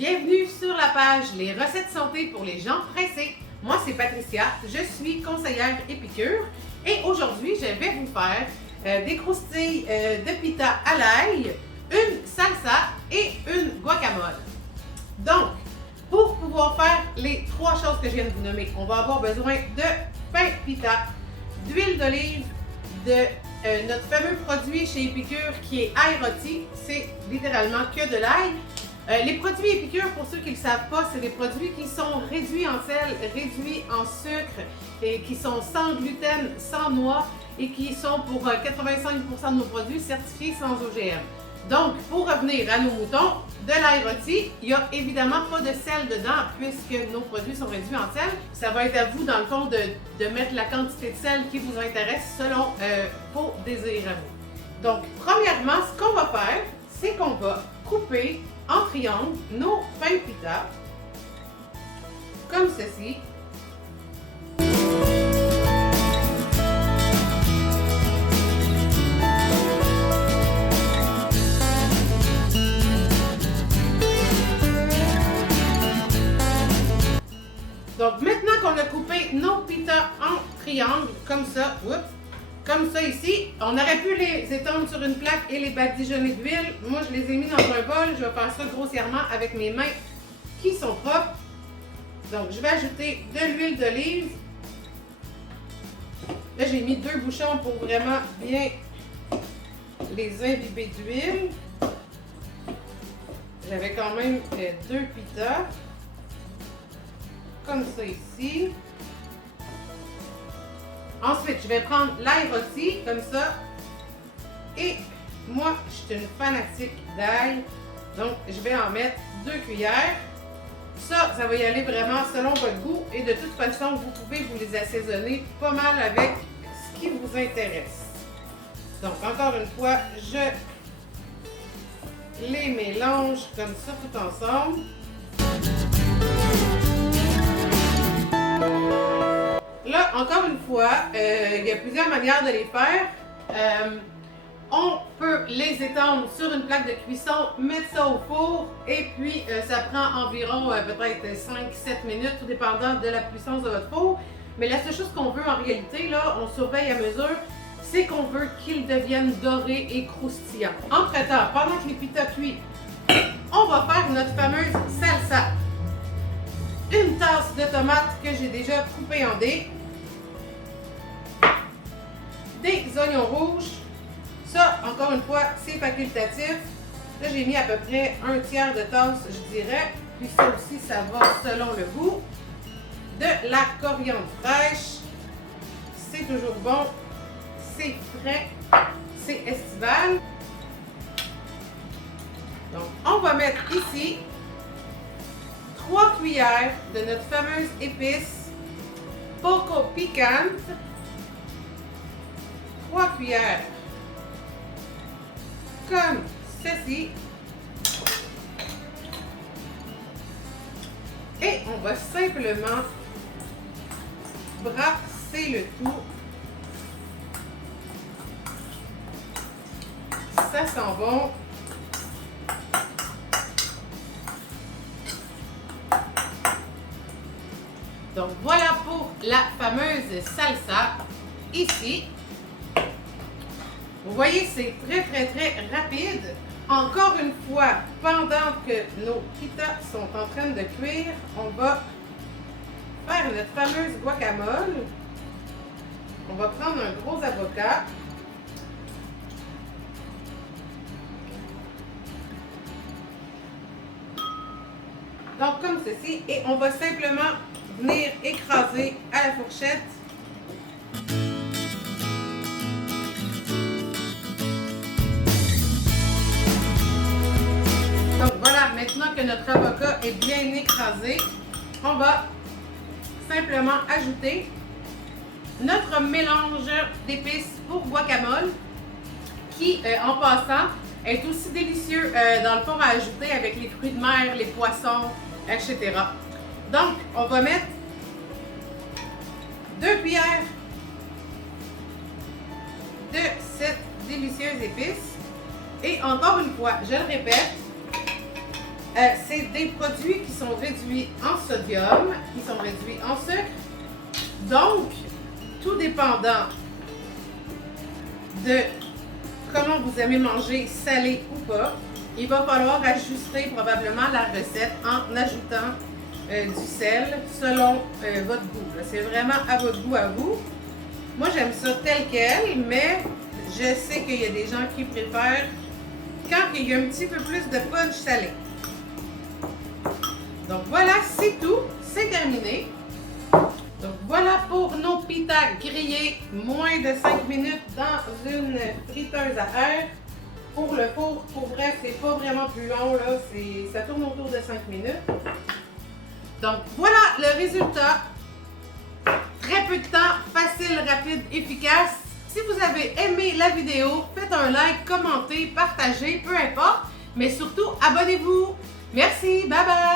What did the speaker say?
Bienvenue sur la page Les recettes santé pour les gens pressés. Moi, c'est Patricia, je suis conseillère épicure et aujourd'hui, je vais vous faire des croustilles de pita à l'ail, une salsa et une guacamole. Donc, pour pouvoir faire les trois choses que je viens de vous nommer, on va avoir besoin de pain pita, d'huile d'olive, de notre fameux produit chez Épicure qui est ail rôti, c'est littéralement que de l'ail. Les produits Épicure, pour ceux qui ne le savent pas, c'est des produits qui sont réduits en sel, réduits en sucre, et qui sont sans gluten, sans noix et qui sont pour 85% de nos produits certifiés sans OGM. Donc, pour revenir à nos moutons, de l'ail rôti, il n'y a évidemment pas de sel dedans puisque nos produits sont réduits en sel. Ça va être à vous, dans le fond, de mettre la quantité de sel qui vous intéresse selon vos désirs à vous. Donc, premièrement, ce qu'on va faire, c'est qu'on va couper en triangle nos pains pita, comme ceci. Donc maintenant qu'on a coupé nos pita en triangle, comme ça, comme ça ici, on aurait pu les étendre sur une plaque et les badigeonner d'huile. Moi, je les ai mis dans un bol. Je vais faire ça grossièrement avec mes mains qui sont propres. Donc, je vais ajouter de l'huile d'olive. Là, j'ai mis 2 bouchons pour vraiment bien les imbiber d'huile. J'avais quand même 2 pita. Comme ça ici. Ensuite, je vais prendre l'ail rôti, comme ça. Et moi, je suis une fanatique d'ail. Donc, je vais en mettre 2 cuillères. Ça va y aller vraiment selon votre goût. Et de toute façon, vous pouvez vous les assaisonner pas mal avec ce qui vous intéresse. Donc, encore une fois, je les mélange comme ça tout ensemble. Là, encore une fois, il y a plusieurs manières de les faire. On peut les étendre sur une plaque de cuisson, mettre ça au four et puis ça prend environ peut-être 5-7 minutes, tout dépendant de la puissance de votre four. Mais la seule chose qu'on veut en réalité, là, on surveille à mesure, c'est qu'on veut qu'ils deviennent dorés et croustillants. Entre-temps, pendant que les pita cuisent, on va faire notre fameuse salsa. Une tasse de tomates que j'ai déjà coupées en dés. Des oignons rouges. Ça, encore une fois, c'est facultatif. Là, j'ai mis à peu près 1/3 de tasse, je dirais. Puis ça aussi, ça va selon le goût. De la coriandre fraîche. C'est toujours bon. C'est frais. C'est estival. Donc, on va mettre ici 3 cuillères de notre fameuse épice poco picante. 3 cuillères comme ceci. Et on va simplement brasser le tout. Ça sent bon. Donc voilà pour la fameuse salsa ici. Vous voyez, c'est très rapide. Encore une fois, pendant que nos pita sont en train de cuire, on va faire notre fameuse guacamole. On va prendre un gros avocat. Donc comme ceci, et on va simplement venir écraser à la fourchette. Donc voilà, maintenant que notre avocat est bien écrasé, on va simplement ajouter notre mélange d'épices pour guacamole qui, en passant, est aussi délicieux dans le fond à ajouter avec les fruits de mer, les poissons, etc. Donc, on va mettre 2 cuillères de cette délicieuse épice. Et encore une fois, je le répète, C'est des produits qui sont réduits en sodium, qui sont réduits en sucre. Donc, tout dépendant de comment vous aimez manger, salé ou pas, il va falloir ajuster probablement la recette en ajoutant du sel selon votre goût. C'est vraiment à votre goût à vous. Moi, j'aime ça tel quel, mais je sais qu'il y a des gens qui préfèrent quand il y a un petit peu plus de punch salé. Donc voilà, c'est tout. C'est terminé. Donc voilà pour nos pitas grillés, moins de 5 minutes dans une friteuse à air. Pour le four, pour vrai, c'est pas vraiment plus long, là, ça tourne autour de 5 minutes. Donc voilà le résultat. Très peu de temps, facile, rapide, efficace. Si vous avez aimé la vidéo, faites un like, commentez, partagez, peu importe. Mais surtout, abonnez-vous. Merci, bye bye!